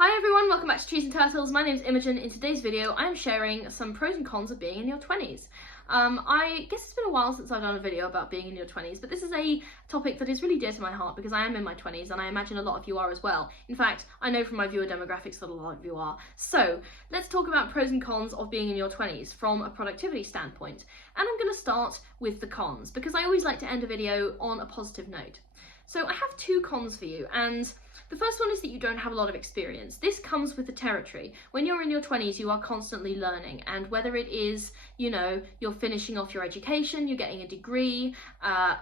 Hi everyone, welcome back to Trees and Turtles. My name is Imogen. In today's video, I'm sharing some pros and cons of being in your 20s. I guess it's been a while since I've done a video about being in your 20s, but this is a topic that is really dear to my heart because I am in my 20s and I imagine a lot of you are as well. In fact, I know from my viewer demographics that a lot of you are. So let's talk about pros and cons of being in your 20s from a productivity standpoint. And I'm going to start with the cons because I always like to end a video on a positive note. So I have two cons for you, and the first one is that you don't have a lot of experience. This comes with the territory. When you're in your 20s, you are constantly learning, and whether it is, you're finishing off your education, you're getting a degree,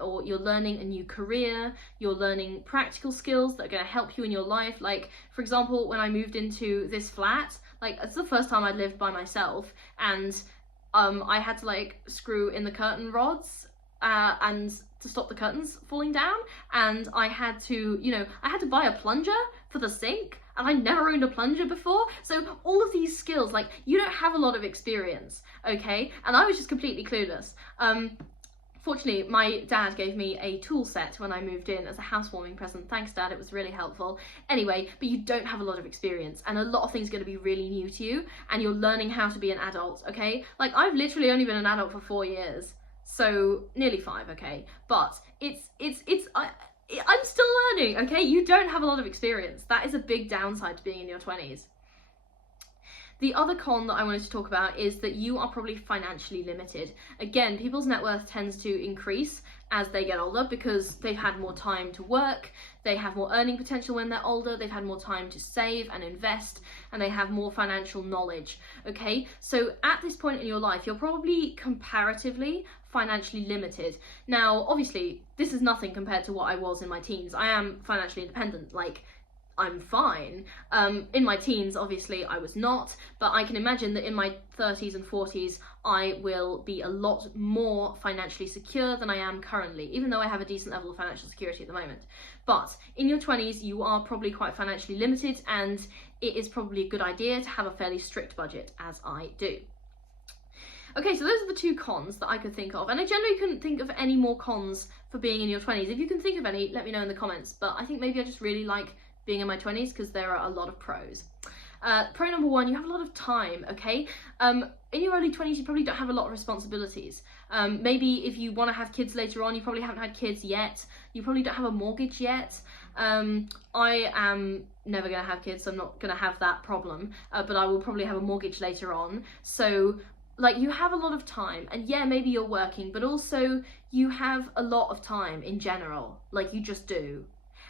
or you're learning a new career, you're learning practical skills that are going to help you in your life. Like, for example, when I moved into this flat, it's the first time I'd lived by myself, and I had to screw in the curtain rods and to stop the curtains falling down, and I had to buy a plunger for the sink, and I never owned a plunger before. So all of these skills, you don't have a lot of experience, okay? And I was just completely clueless. Fortunately, my dad gave me a tool set when I moved in as a housewarming present. Thanks, Dad, it was really helpful. Anyway, but you don't have a lot of experience, and a lot of things are going to be really new to you, and you're learning how to be an adult, okay? I've literally only been an adult for 4 years. So nearly 5, okay, but I'm still learning, okay? You don't have a lot of experience. That is a big downside to being in your 20s. The other con that I wanted to talk about is that you are probably financially limited. Again, people's net worth tends to increase as they get older because they've had more time to work, they have more earning potential when they're older, they've had more time to save and invest, and they have more financial knowledge, okay? So at this point in your life, you're probably comparatively financially limited. Now, obviously, this is nothing compared to what I was in my teens. I am financially independent, I'm fine. In my teens, obviously, I was not, but I can imagine that in my 30s and 40s, I will be a lot more financially secure than I am currently, even though I have a decent level of financial security at the moment. But in your 20s, you are probably quite financially limited, and it is probably a good idea to have a fairly strict budget, as I do. Okay, so those are the two cons that I could think of, and I generally couldn't think of any more cons for being in your 20s. If you can think of any, let me know in the comments, but I think maybe I just really like being in my 20s because there are a lot of pros. Pro number one, you have a lot of time, okay? In your early 20s, you probably don't have a lot of responsibilities. Maybe if you want to have kids later on, you probably haven't had kids yet. You probably don't have a mortgage yet. I am never going to have kids, so I'm not going to have that problem, but I will probably have a mortgage later on. So you have a lot of time, and yeah, maybe you're working, but also you have a lot of time in general, you just do.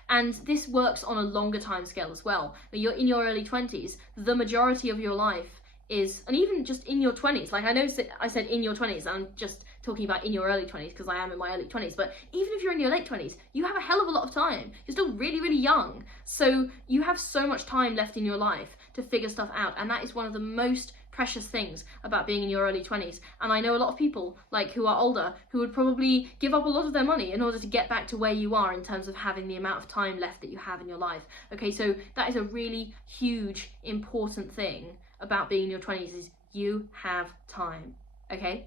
And this works on a longer time scale as well. When you're in your early 20s, the majority of your life is, and even just in your 20s, I know I said in your 20s, I'm just talking about in your early 20s because I am in my early 20s, but even if you're in your late 20s, you have a hell of a lot of time. You're still really, really young. So you have so much time left in your life to figure stuff out, and that is one of the most precious things about being in your early 20s. And I know a lot of people who are older who would probably give up a lot of their money in order to get back to where you are in terms of having the amount of time left that you have in your life. Okay, so that is a really huge, important thing about being in your 20s is you have time, okay?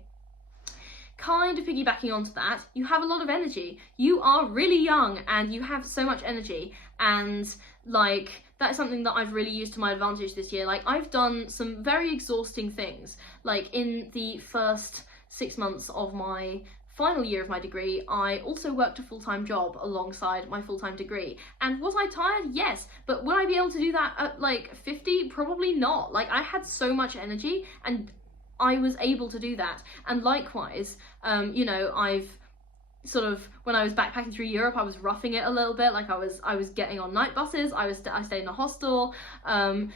Kind of piggybacking onto that, you have a lot of energy. You are really young and you have so much energy, and that is something that I've really used to my advantage this year. I've done some very exhausting things. In the first 6 months of my final year of my degree, I also worked a full-time job alongside my full-time degree. And was I tired? Yes. But would I be able to do that at 50? Probably not. I had so much energy and I was able to do that. And likewise, I've when I was backpacking through Europe, I was roughing it a little bit. I was getting on night buses. I stayed in a hostel.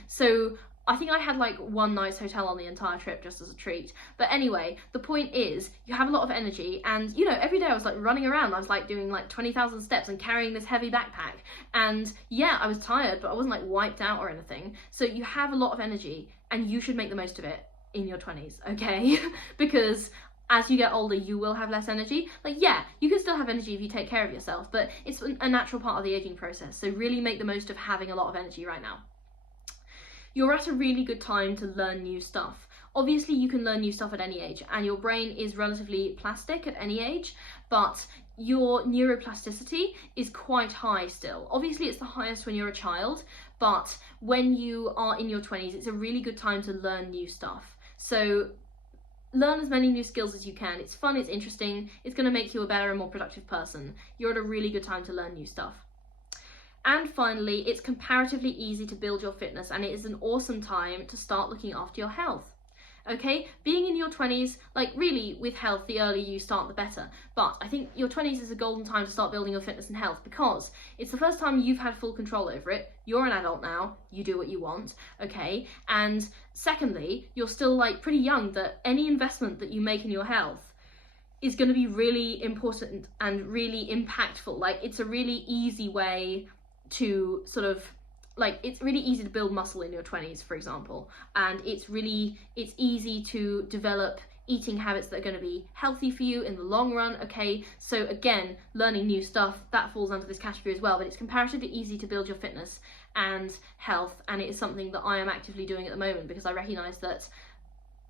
So I think I had one night's hotel on the entire trip just as a treat. But anyway, the point is you have a lot of energy, and every day I was running around. I was doing 20,000 steps and carrying this heavy backpack. And yeah, I was tired, but I wasn't wiped out or anything. So you have a lot of energy and you should make the most of it in your 20s, okay? Because as you get older, you will have less energy. Yeah, you can still have energy if you take care of yourself, but it's a natural part of the aging process. So really make the most of having a lot of energy right now. You're at a really good time to learn new stuff. Obviously, you can learn new stuff at any age, and your brain is relatively plastic at any age, but your neuroplasticity is quite high still. Obviously it's the highest when you're a child, but when you are in your 20s, it's a really good time to learn new stuff. So learn as many new skills as you can. It's fun, it's interesting, it's going to make you a better and more productive person. You're at a really good time to learn new stuff. And finally, it's comparatively easy to build your fitness, and it is an awesome time to start looking after your health. Okay, being in your 20s, like really with health, the earlier you start the better, but I think your 20s is a golden time to start building your fitness and health, because it's the first time you've had full control over it. You're an adult now, you do what you want, okay? And secondly, you're still like pretty young, that any investment that you make in your health is going to be really important and really impactful. Like, it's a really easy way to sort of, like, it's really easy to build muscle in your 20s, for example, and it's easy to develop eating habits that are going to be healthy for you in the long run, okay? So again, learning new stuff, that falls under this category as well, but it's comparatively easy to build your fitness and health, and it is something that I am actively doing at the moment, because I recognise that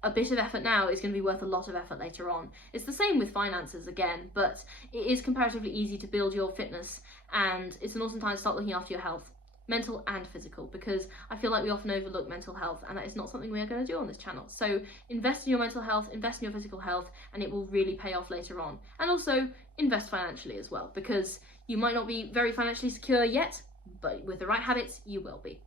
a bit of effort now is going to be worth a lot of effort later on. It's the same with finances again, but it is comparatively easy to build your fitness, and it's an awesome time to start looking after your health, mental and physical, because I feel like we often overlook mental health, and that is not something we are going to do on this channel. So invest in your mental health, invest in your physical health, and it will really pay off later on. And also invest financially as well, because you might not be very financially secure yet, but with the right habits, you will be.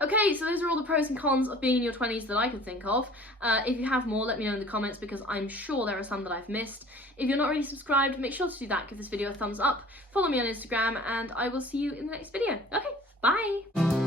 Okay, so those are all the pros and cons of being in your 20s that I can think of. If you have more, let me know in the comments, because I'm sure there are some that I've missed. If you're not already subscribed, make sure to do that, give this video a thumbs up, follow me on Instagram, and I will see you in the next video. Okay, bye!